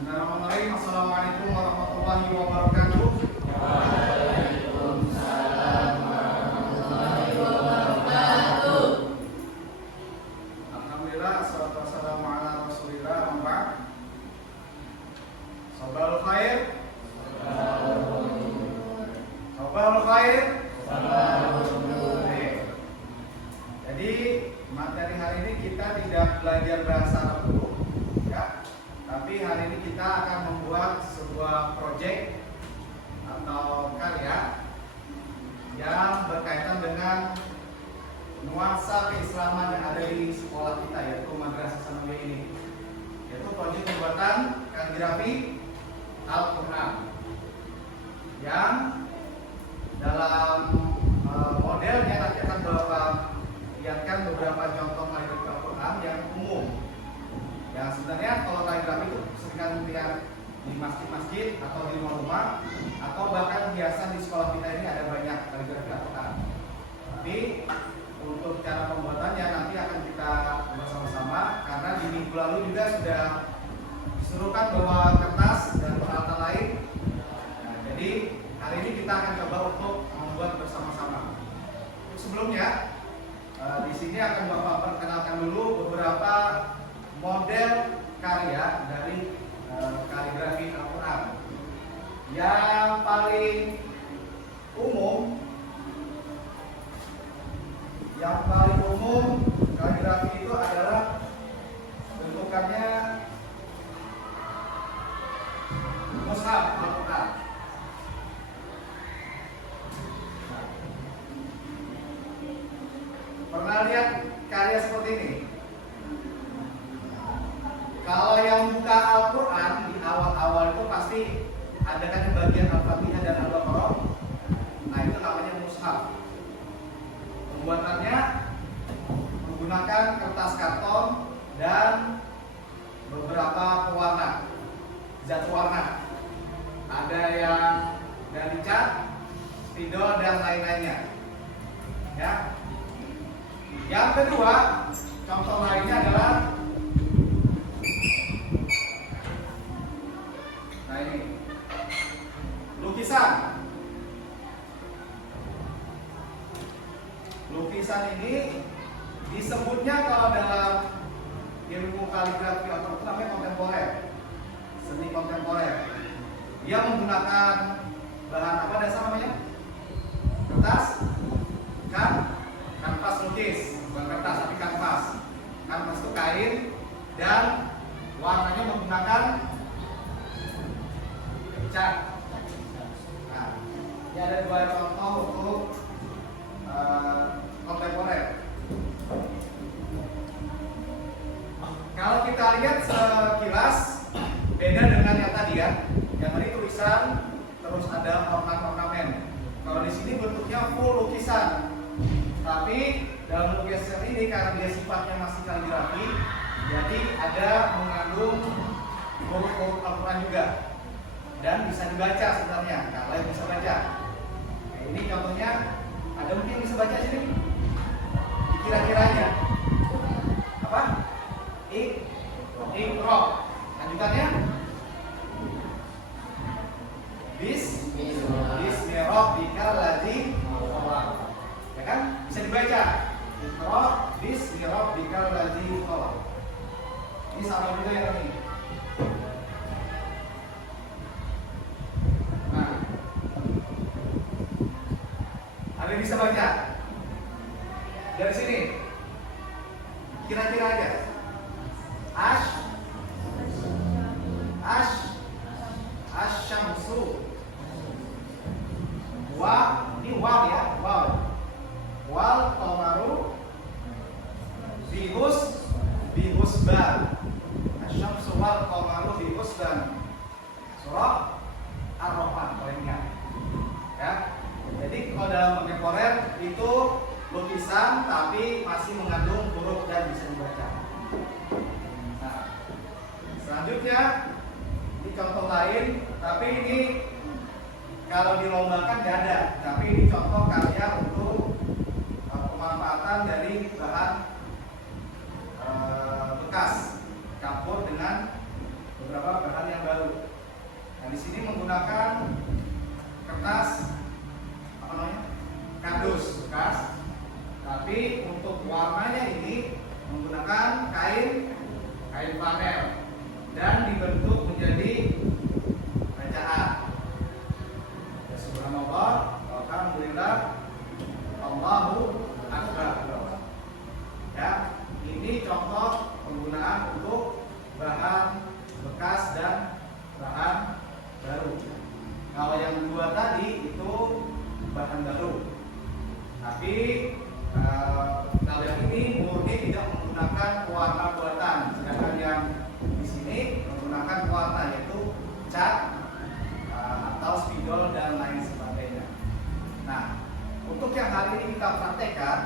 Bismillahirrahmanirrahim. Assalamualaikum warahmatullahi wabarakatuh. Waalaikumsalam warahmatullahi wabarakatuh. Alhamdulillah, assalatu wassalamu ala rasulillah, amma ba'd. Sabarul khair. Sabarul khair. Baik. Jadi materi hari ini kita tidak belajar bahasa Arab dulu, ya. Tapi hari ini kita akan membuat sebuah proyek atau karya yang berkaitan dengan nuansa keislaman yang ada di sekolah kita, yaitu Madrasah Sanawiyah ini, yaitu proyek pembuatan kaligrafi Al-Quran yang dalam modelnya nanti akan lihatkan beberapa contoh kaligrafi Al-Quran yang umum. Yang sebenarnya kalau kaligrafi itu sering dilihat di masjid-masjid atau di rumah-rumah atau bahkan biasa di sekolah kita ini ada banyak kaligrafi Al-Quran. Tapi untuk cara pembuatannya nanti akan kita bersama-sama, karena di minggu lalu juga sudah disuruhkan bawa kertas dan peralatan lain. Nah, jadi hari ini kita akan coba untuk membuat bersama-sama. Sebelumnya di sini akan Bapak perkenalkan dulu beberapa model karya dari kaligrafi Al-Quran. Yang paling umum kaligrafi itu adalah bentukannya mushaf Al-Quran. Pernah lihat karya seperti ini? Kalau yang buka Al-Quran di awal-awal itu pasti ada kan bagian Al-Fatihah dan Al-Baqarah. Nah, itu namanya mushaf. Pembuatannya menggunakan kertas karton dan beberapa pewarna, zat warna. Ada yang dari cat, spidol dan lain-lainnya. Ya. Yang kedua, contoh lainnya adalah ini lukisan. Lukisan ini disebutnya kalau dalam ilmu kaligrafi atau namanya kontemporer, seni kontemporer. Dia menggunakan bahan apa dasar namanya? Kertas, kanvas lukis, bukan kertas tapi kanvas. Kanvas itu kain dan warnanya menggunakan cat. Nah, ini ada dua contoh untuk kontemporer. Kalau kita lihat sekilas beda dengan yang tadi ya. Yang tadi tulisan terus ada ornamen. Kalau di sini bentuknya full lukisan. Tapi dalam lukisan ini karena dia sifatnya masih kaligrafi, jadi ada mengandung huruf-huruf Al-Quran juga. Dan bisa dibaca sebenarnya, kalau yang bisa baca. Nah, ini contohnya, ada mungkin yang bisa baca sini? Kira-kiranya apa? Iqra. Lanjutannya Bismi rabbikal ladzi khalaq. Ya kan? Bisa dibaca. Iqra bismi rabbikal ladzi khalaq. Ini sama juga yang ini. Ada yang bisa baca dari sini, kira-kira aja. Asyamsu. Ini waw ya, waw. Wal qamaru bihusban. Asyamsu wal qamaru bihusban. Surah Ar-Rahman kalau ingat. Ya. Jadi kalau dalam kontemporer itu lukisan tapi masih mengandung huruf dan bisa dibaca. Nah, selanjutnya ini contoh lain, tapi ini kalau dilombakan tidak ada. Tapi ini contoh karya untuk pemanfaatan dari bahan bekas campur dengan beberapa bahan yang baru. kain flanel, dan dibentuk menjadi bacaan. Subhanallah, alhamdulillah, Allahu akbar. Ya, ini contoh penggunaan untuk bahan bekas dan bahan baru. Kalau yang dua tadi itu bahan baru. Tapi kalau yang ini murni tidak menggunakan warna buatan, sedangkan yang di sini menggunakan warna yaitu cat atau spidol dan lain sebagainya. Nah, untuk yang hari ini kita praktekkan,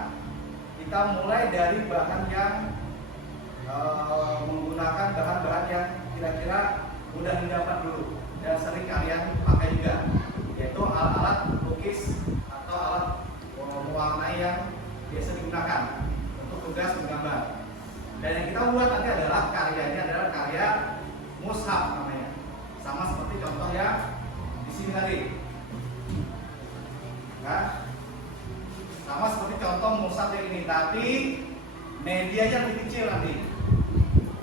kita mulai dari bahan yang menggunakan bahan-bahan yang kira-kira mudah didapat dulu dan sering kalian pakai juga, yaitu alat-alat lukis atau alat mewarnai yang biasa digunakan untuk tugas menggambar. Dan yang kita buat nanti adalah karyanya adalah karya mushaf namanya, sama seperti contoh yang di sini tadi. Nah, sama seperti contoh mushaf yang ini, tapi medianya lebih kecil nanti,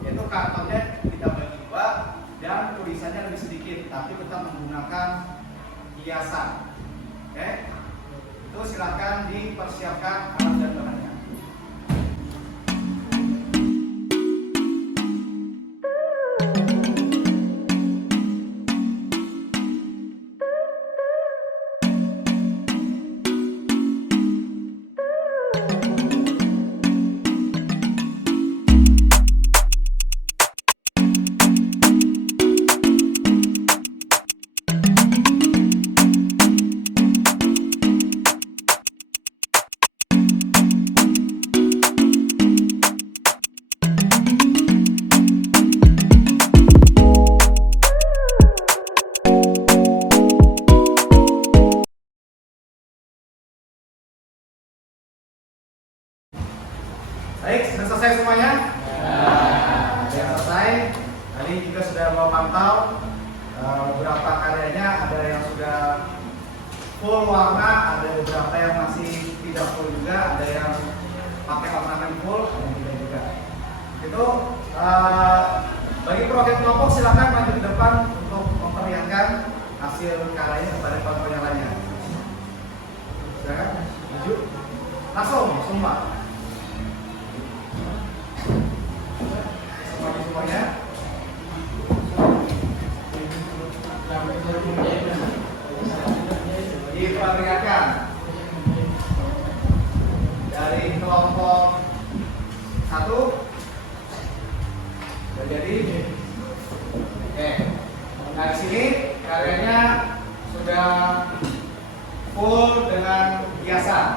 yaitu kartonnya kita bagi dua dan tulisannya lebih sedikit, tapi tetap menggunakan hiasan. Oke, itu silakan dipersiapkan alat dan bahannya. Baik, sudah selesai semuanya? Sudah selesai. Tadi juga sudah mau pantau beberapa karyanya, ada yang sudah full warna, ada beberapa yang masih tidak full juga, ada yang pakai ornamen full, ada yang tidak juga. Itu bagi proyek kelompok silakan maju ke depan untuk memperlihatkan hasil karyanya kepada kelompok yang lainnya. Silakan maju, langsung semua. Semuanya diperlihatkan dari kelompok 1 jadi oke. Nah, di sini karyanya sudah full dengan hiasan,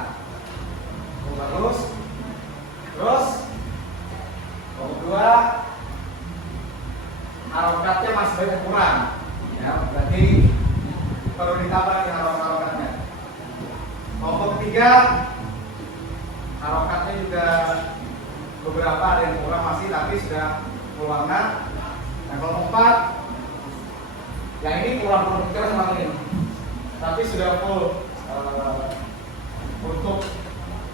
bagus. Terus kelompok 2 harokatnya masih banyak kurang, ya, berarti perlu ditambah di harokatnya. Kelompok 3 harokatnya juga beberapa ada yang kurang masih, tapi sudah berwarna. Nah, kelompok 4 yang ini kurang produktif sama ini, tapi sudah full untuk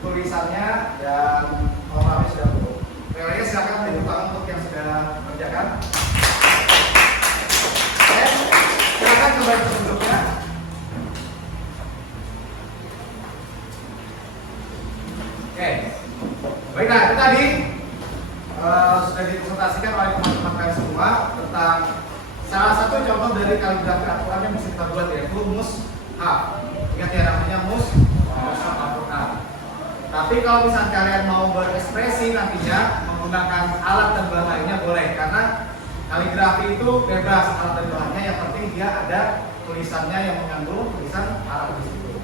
tulisannya dan ornamennya sudah full. Kayaknya silakan tepuk tangan untuk yang sudah kerjakan. Silakan kembali ke bentuknya. Oke, baiklah, itu tadi sudah dipresentasikan oleh teman-teman kalian semua tentang salah satu contoh dari kaligrafi Al-Quran yang bisa kita buat, yaitu mushaf. Ingat ya, namanya mushaf Al-Quran. Tapi kalau misalnya kalian mau berekspresi nantinya menggunakan alat dan bahan lainnya boleh, karena kaligrafi itu bebas alat dan bahannya, yang penting dia ada tulisannya yang mengandung tulisan Arab di situ.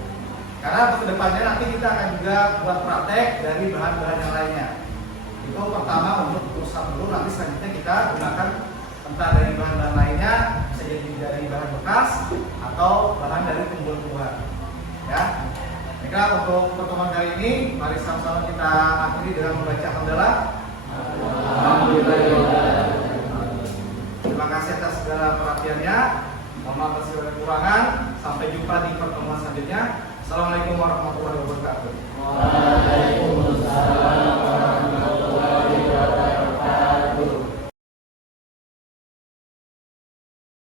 Karena untuk kedepannya nanti kita akan juga buat praktek dari bahan-bahan yang lainnya. Itu pertama untuk mushaf dulu, nanti selanjutnya kita gunakan entah dari bahan-bahan lainnya, bisa jadi dari bahan bekas atau bahan dari tumbuhan-tumbuhan. Ya. Baiklah, untuk pertemuan kali ini mari sama-sama kita akhiri dengan membaca hamdalah. Alhamdulillah. Terima kasih atas segala perhatiannya. Mohon maaf atas segala kekurangan. Sampai jumpa di pertemuan selanjutnya. Assalamualaikum warahmatullahi wabarakatuh. Waalaikumsalam.